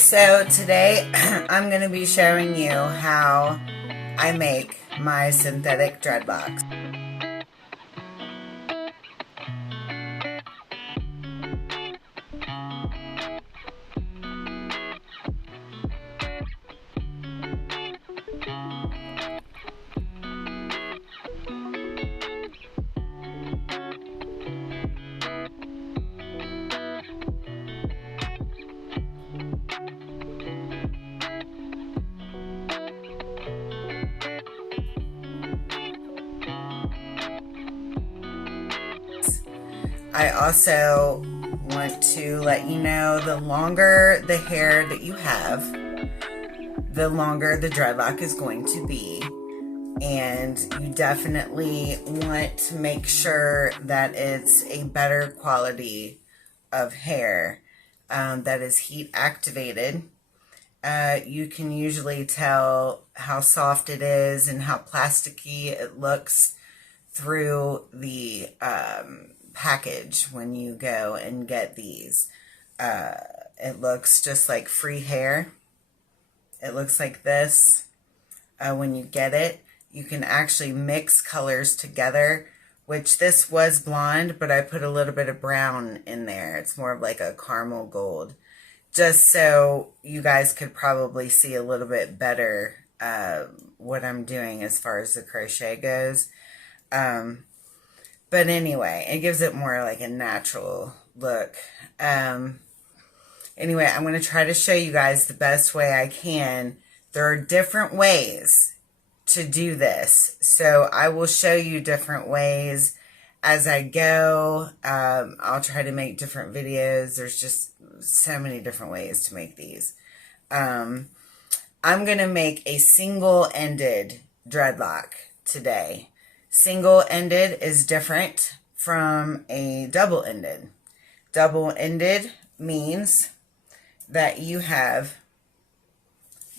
So today I'm going to be showing you how I make my synthetic dreadlocks. I also want to let you know the longer the hair that you have, the longer the dreadlock is going to be. And you definitely want to make sure that it's a better quality of hair that is heat activated. You can usually tell how soft it is and how plasticky it looks through the package when you go and get these. It looks just like free hair. It looks like this when you get it. You can actually mix colors together, which this was blonde, but I put a little bit of brown in there. It's more of like a caramel gold, just so you guys could probably see a little bit better what I'm doing as far as the crochet goes. But anyway, it gives it more like a natural look. Anyway, I'm going to try to show you guys the best way I can. There are different ways to do this, so I will show you different ways as I go. I'll try to make different videos. There's just so many different ways to make these. I'm going to make a single-ended dreadlock today. Single-ended is different from a double-ended. Double-ended means that you have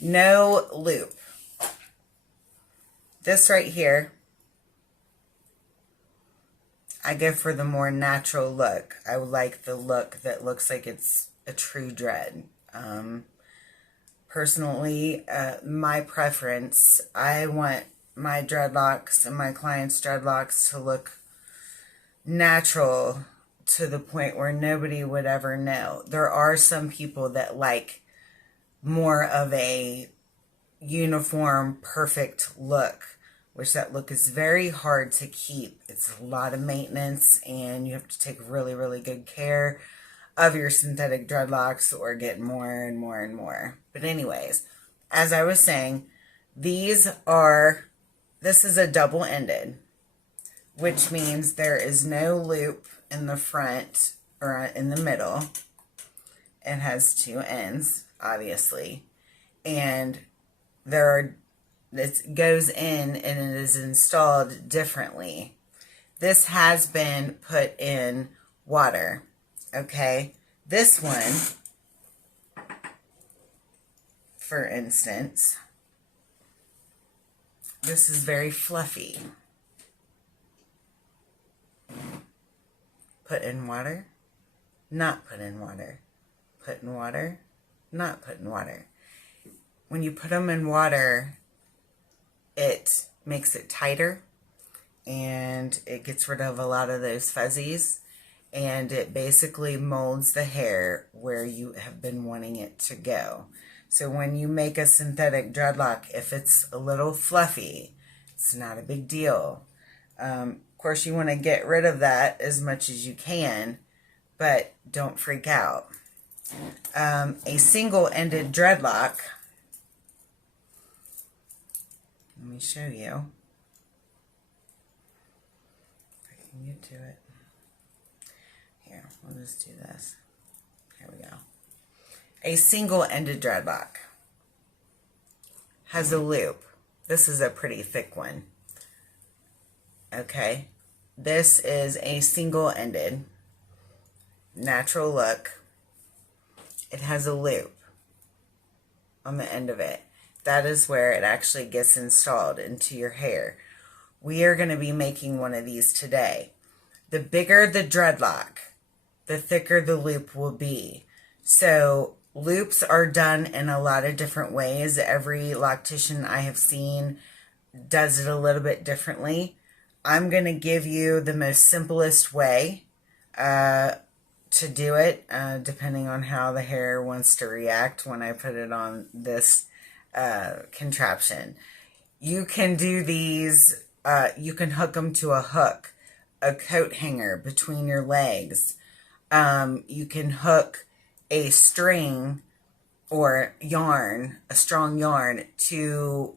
no loop. This right here, I go for the more natural look. I would like the look that looks like it's a true dread. Personally, my preference, I want my dreadlocks and my clients' dreadlocks to look natural to the point where nobody would ever know. There are some people that like more of a uniform, perfect look, which that look is very hard to keep. It's a lot of maintenance, and you have to take really, really good care of your synthetic dreadlocks or get more and more and more. But anyways, as I was saying, this is a double-ended, which means there is no loop in the front or in the middle. It has two ends, obviously, and it goes in and it is installed differently. This has been put in water, okay? This one, for instance, this is very fluffy. Put in water, not put in water. Put in water, not put in water. When you put them in water, it makes it tighter, and it gets rid of a lot of those fuzzies, and it basically molds the hair where you have been wanting it to go. So when you make a synthetic dreadlock, if it's a little fluffy, it's not a big deal. Of course, you want to get rid of that as much as you can, but don't freak out. A single-ended dreadlock, let me show you. If I can get to it. Here, we'll just do this. Here we go. A single-ended dreadlock has a loop. This is a pretty thick one. Okay. This is a single-ended natural look. It has a loop on the end of it. That is where it actually gets installed into your hair. We are going to be making one of these today. The bigger the dreadlock, the thicker the loop will be. So loops are done in a lot of different ways. Every loctician I have seen does it a little bit differently. I'm going to give you the most simplest way to do it, depending on how the hair wants to react when I put it on this contraption. You can do these, you can hook them to a hook, a coat hanger between your legs. You can hook a string or yarn, a strong yarn, to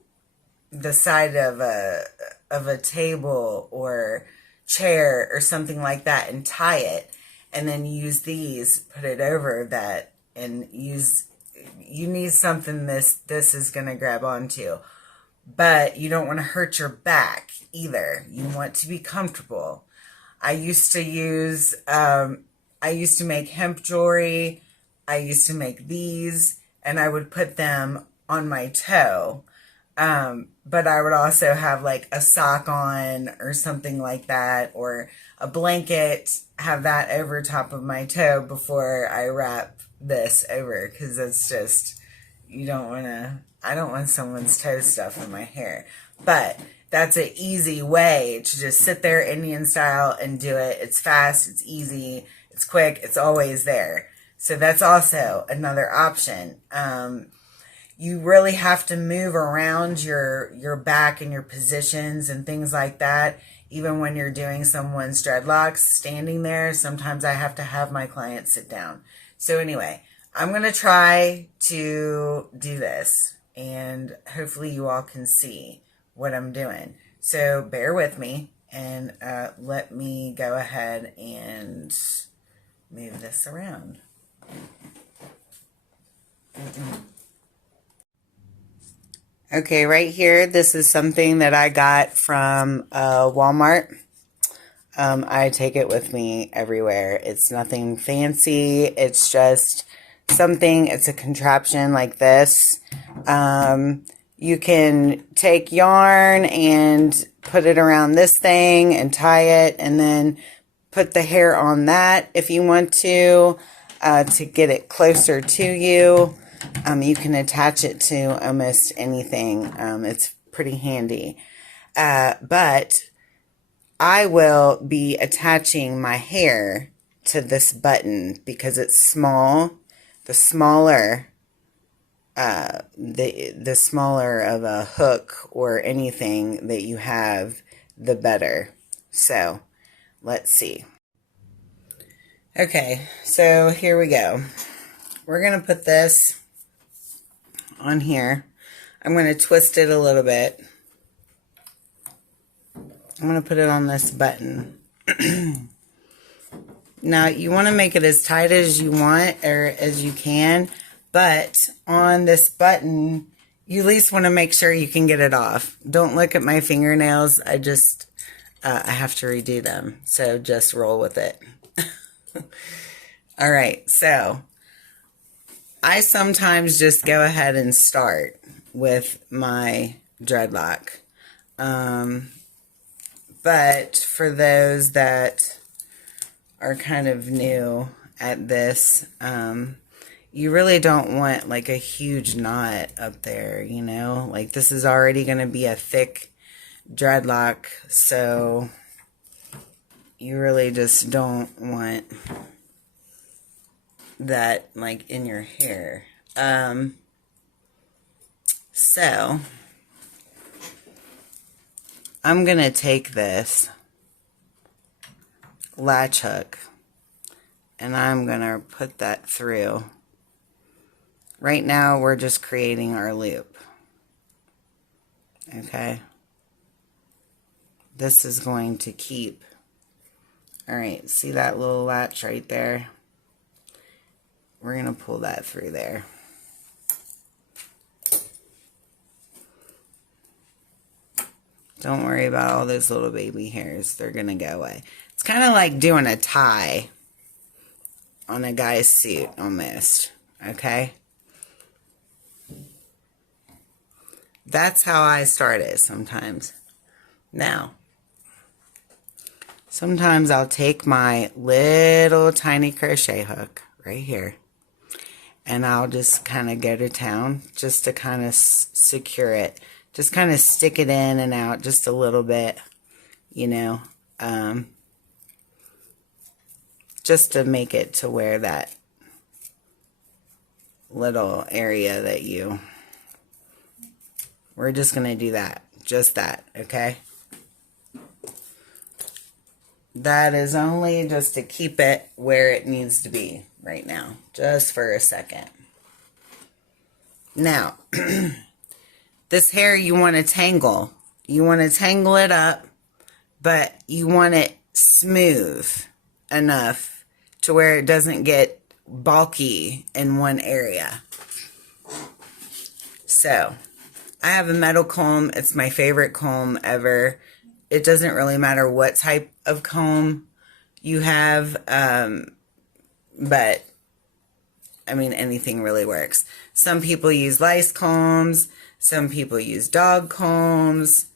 the side of a table or chair or something like that and tie it, and then use these, put it over that, and you need something this is going to grab onto. But you don't want to hurt your back either. You want to be comfortable. I used to make hemp jewelry. I used to make these, and I would put them on my toe. But I would also have like a sock on or something like that, or a blanket, have that over top of my toe before I wrap this over, because it's just, I don't want someone's toe stuff in my hair. But that's an easy way to just sit there Indian style and do it. It's fast, it's easy, it's quick, it's always there. So that's also another option. You really have to move around your back and your positions and things like that. Even when you're doing someone's dreadlocks, standing there, sometimes I have to have my client sit down. So anyway, I'm going to try to do this, and hopefully you all can see what I'm doing. So bear with me, and let me go ahead and move this around. Okay, right here, this is something that I got from Walmart. I take it with me everywhere. It's nothing fancy. It's just something, it's a contraption like this. You can take yarn and put it around this thing and tie it, and then put the hair on that if you want to get it closer to you. You can attach it to almost anything. It's pretty handy. But I will be attaching my hair to this button because it's small. The smaller the smaller of a hook or anything that you have, the better. So let's see. Okay, so here we go. We're going to put this on here. I'm going to twist it a little bit. I'm going to put it on this button. Now, you want to make it as tight as you want, or as you can, but on this button, you at least want to make sure you can get it off. Don't look at my fingernails. I have to redo them, so just roll with it. All right, so I sometimes just go ahead and start with my dreadlock. But for those that are kind of new at this, you really don't want like a huge knot up there, you know? Like, this is already going to be a thick dreadlock, so you really just don't want that like in your hair. So I'm gonna take this latch hook and I'm gonna put that through. Right now we're just creating our loop. Okay, this is going to keep. All right, see that little latch right there? We're going to pull that through there. Don't worry about all those little baby hairs. They're going to go away. It's kind of like doing a tie on a guy's suit almost. Okay? That's how I start it sometimes. Now, sometimes I'll take my little tiny crochet hook right here, and I'll just kind of go to town just to kind of secure it. Just kind of stick it in and out just a little bit, you know, just to make it to where that little area that we're just going to do that, just that, okay? That is only just to keep it where it needs to be right now, just for a second. Now, this hair you want to tangle. You want to tangle it up, but you want it smooth enough to where it doesn't get bulky in one area. So, I have a metal comb. It's my favorite comb ever. It doesn't really matter what type of comb you have, but I mean, anything really works. Some people use lice combs. Some people use dog combs.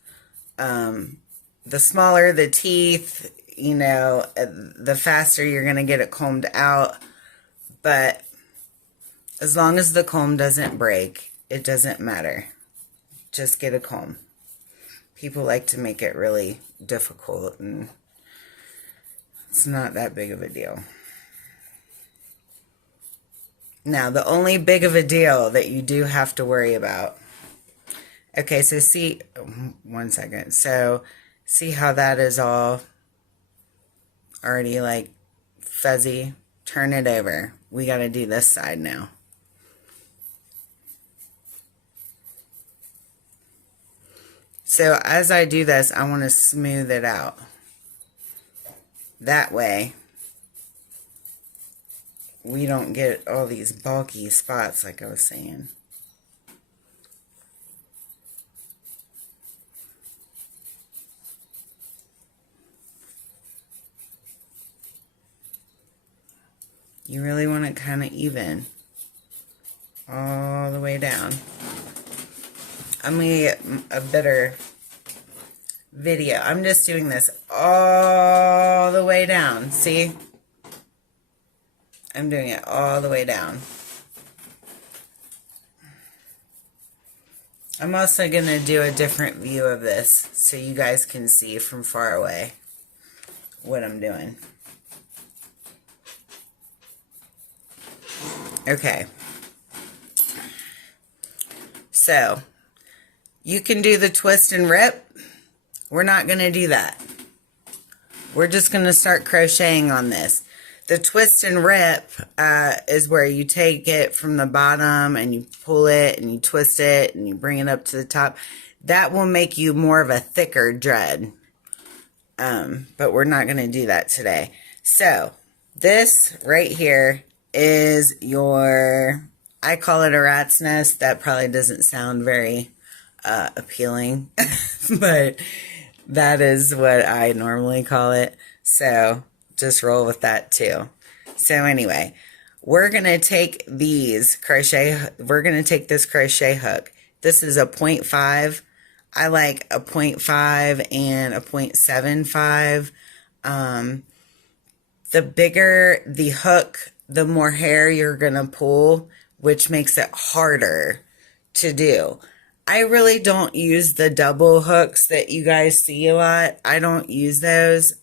The smaller the teeth, you know, the faster you're going to get it combed out. But as long as the comb doesn't break, it doesn't matter. Just get a comb. People like to make it really difficult, and it's not that big of a deal. Now, the only big of a deal that you do have to worry about. Okay, so see, one second. So, see how that is all already like fuzzy? Turn it over. We got to do this side now. So as I do this, I want to smooth it out. That way, we don't get all these bulky spots like I was saying. You really want it kind of even all the way down. I'm going to get a better video. I'm just doing this all the way down. See? I'm doing it all the way down. I'm also going to do a different view of this so you guys can see from far away what I'm doing. Okay. So, you can do the twist and rip. We're not going to do that. We're just going to start crocheting on this. The twist and rip is where you take it from the bottom and you pull it and you twist it and you bring it up to the top. That will make you more of a thicker dread. But we're not going to do that today. So, this right here is your, I call it a rat's nest. That probably doesn't sound very appealing, but that is what I normally call it. So just roll with that too. So anyway, we're going to take these crochet, we're going to take this crochet hook. This is a 0.5. I like a 0.5 and a 0.75. The bigger the hook, the more hair you're going to pull, which makes it harder to do. I really don't use the double hooks that you guys see a lot. I don't use those.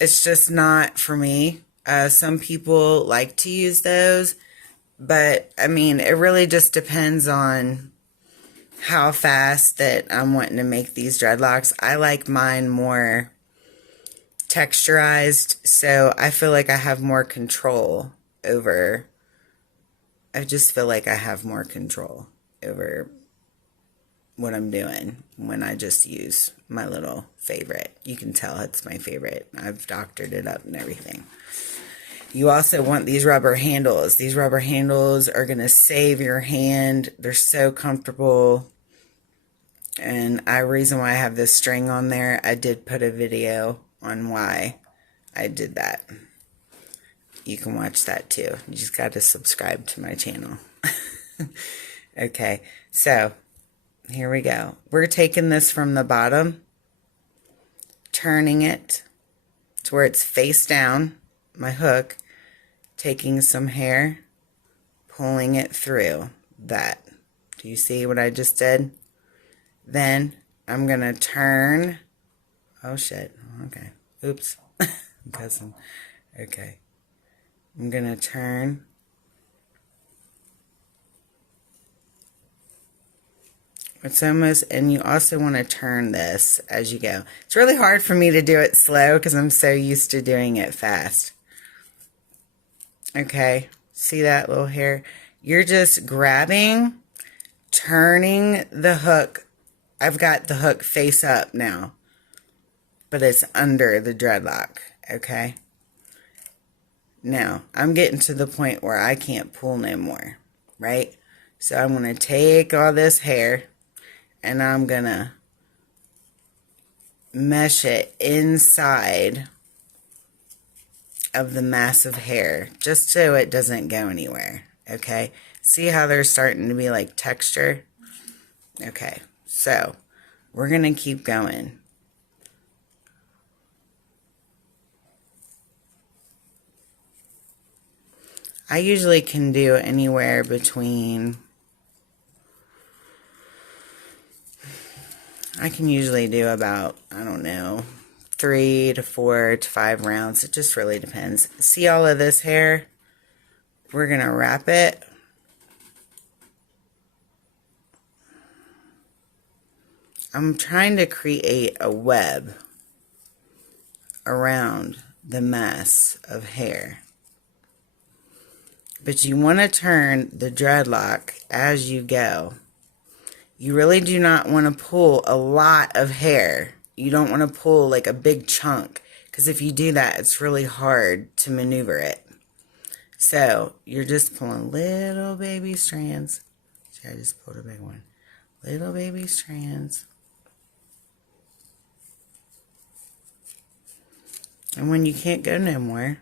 It's just not for me. Some people like to use those, but I mean, it really just depends on how fast that I'm wanting to make these dreadlocks. I like mine more texturized, so I feel like I have more control over, I just feel like I have more control over what I'm doing when I just use my little favorite. You can tell it's my favorite. I've doctored it up and everything. You also want these rubber handles. These rubber handles are going to save your hand. They're so comfortable. And the reason why I have this string on there, I did put a video on why I did that. You can watch that too. You just got to subscribe to my channel. Okay, so here we go. We're taking this from the bottom, turning it to where it's face down, my hook, taking some hair pulling it through that. Do you see what I just did? Then I'm going to turn. Oh, shit. Okay. Oops. Cousin. Okay. I'm going to turn. It's almost, and you also want to turn this as you go. It's really hard for me to do it slow because I'm so used to doing it fast. Okay. See that little hair? You're just grabbing, turning the hook. I've got the hook face up now, but it's under the dreadlock, okay? Now, I'm getting to the point where I can't pull no more, right? So I'm going to take all this hair, and I'm going to mesh it inside of the mass of hair, just so it doesn't go anywhere, okay? See how there's starting to be like texture? Okay, so we're going to keep going. I usually can do anywhere between, I can usually do about, I don't know, 3 to 4 to 5 rounds. It just really depends. See all of this hair? We're going to wrap it. I'm trying to create a web around the mass of hair. But you want to turn the dreadlock as you go. You really do not want to pull a lot of hair. You don't want to pull like a big chunk, because if you do that, it's really hard to maneuver it. So you're just pulling little baby strands. See, I just pulled a big one. Little baby strands. And when you can't go no more,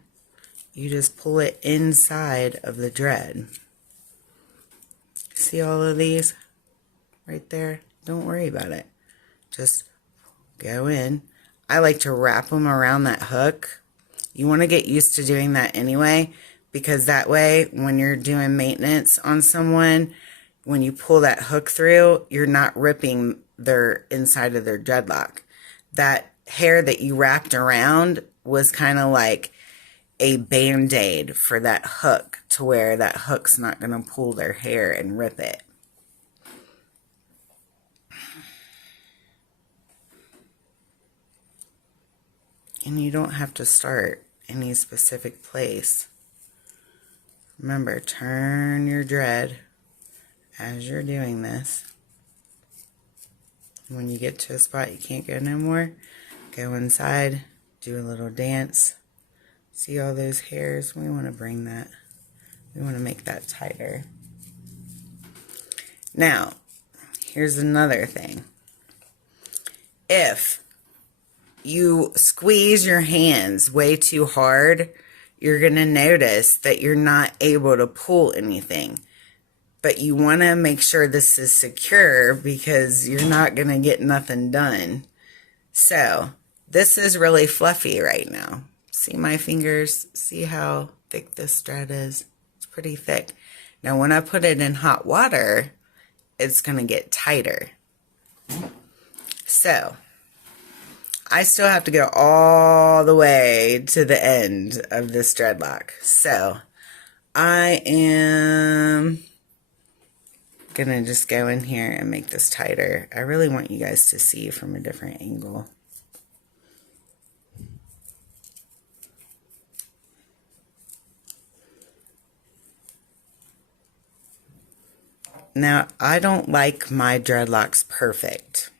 you just pull it inside of the dread. See all of these right there? Don't worry about it. Just go in. I like to wrap them around that hook. You want to get used to doing that anyway, because that way when you're doing maintenance on someone, when you pull that hook through, you're not ripping their inside of their dreadlock. That hair that you wrapped around was kind of like a band-aid for that hook, to where that hook's not going to pull their hair and rip it. And you don't have to start any specific place. Remember, turn your dread as you're doing this. When you get to a spot you can't go no more, go inside, do a little dance. See all those hairs? We want to bring that. We want to make that tighter. Now, here's another thing. If you squeeze your hands way too hard, you're going to notice that you're not able to pull anything. But you want to make sure this is secure, because you're not going to get nothing done. So, this is really fluffy right now. See my fingers? See how thick this thread is? It's pretty thick. Now when I put it in hot water, it's going to get tighter. So, I still have to go all the way to the end of this dreadlock. So, I am going to just go in here and make this tighter. I really want you guys to see from a different angle. Now, I don't like my dreadlocks perfect.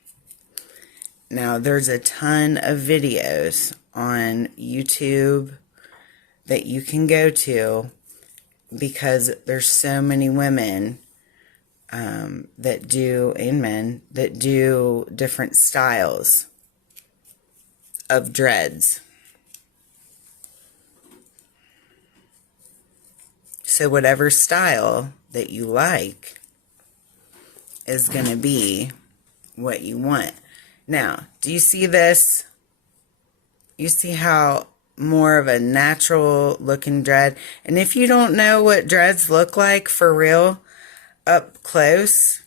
Now, there's a ton of videos on YouTube that you can go to, because there's so many women that do, and men, that do different styles of dreads. So whatever style that you like is going to be what you want. Now, do you see this? You see how more of a natural looking dread. And if you don't know what dreads look like for real up close,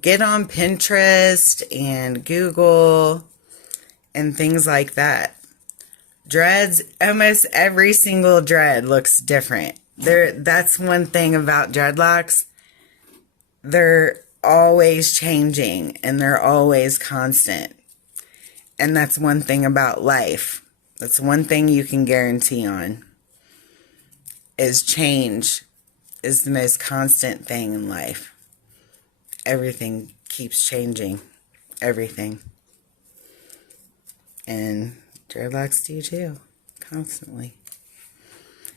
get on Pinterest and Google and things like that. Dreads, almost every single dread looks different. That's one thing about dreadlocks. They're always changing and they're always constant. And that's one thing about life. That's one thing you can guarantee on. Is change is the most constant thing in life. Everything keeps changing. Everything. And dreadlocks do too. Constantly.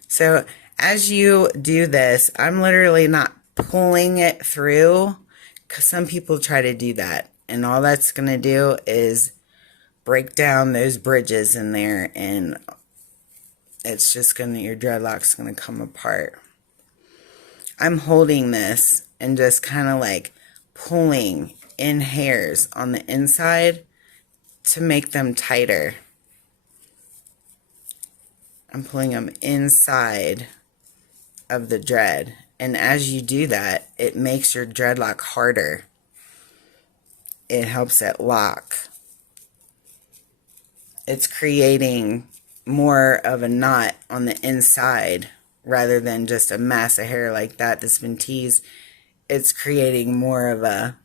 So as you do this, I'm literally not pulling it through, because some people try to do that. And all that's going to do is break down those bridges in there, and it's just going to, your dreadlock's going to come apart. I'm holding this and just kind of like pulling in hairs on the inside to make them tighter. I'm pulling them inside of the dread. And as you do that, it makes your dreadlock harder. It helps it lock. It's creating more of a knot on the inside rather than just a mass of hair like that that's been teased. It's creating more of a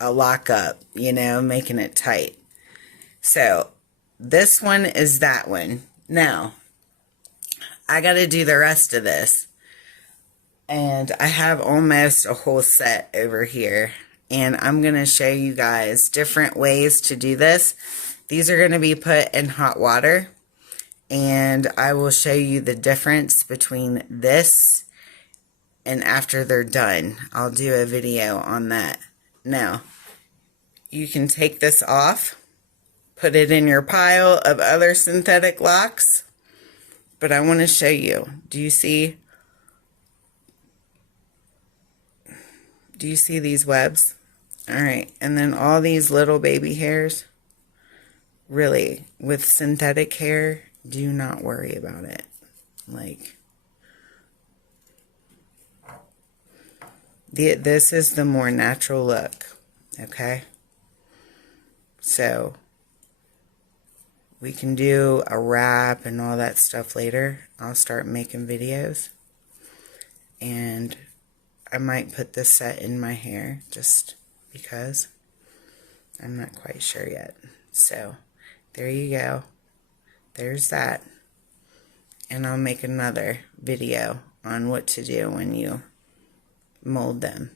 lockup, you know, making it tight. So this one is that one. Now, I got to do the rest of this. And I have almost a whole set over here. And I'm going to show you guys different ways to do this. These are going to be put in hot water. And I will show you the difference between this and after they're done. I'll do a video on that. Now, you can take this off. Put it in your pile of other synthetic locks. But I want to show you. Do you see these webs? Alright, and then all these little baby hairs. Really, with synthetic hair, do not worry about it. Like, this is the more natural look. Okay? So, we can do a wrap and all that stuff later. I'll start making videos. And I might put this set in my hair just because. I'm not quite sure yet. So, there you go. There's that. And I'll make another video on what to do when you mold them.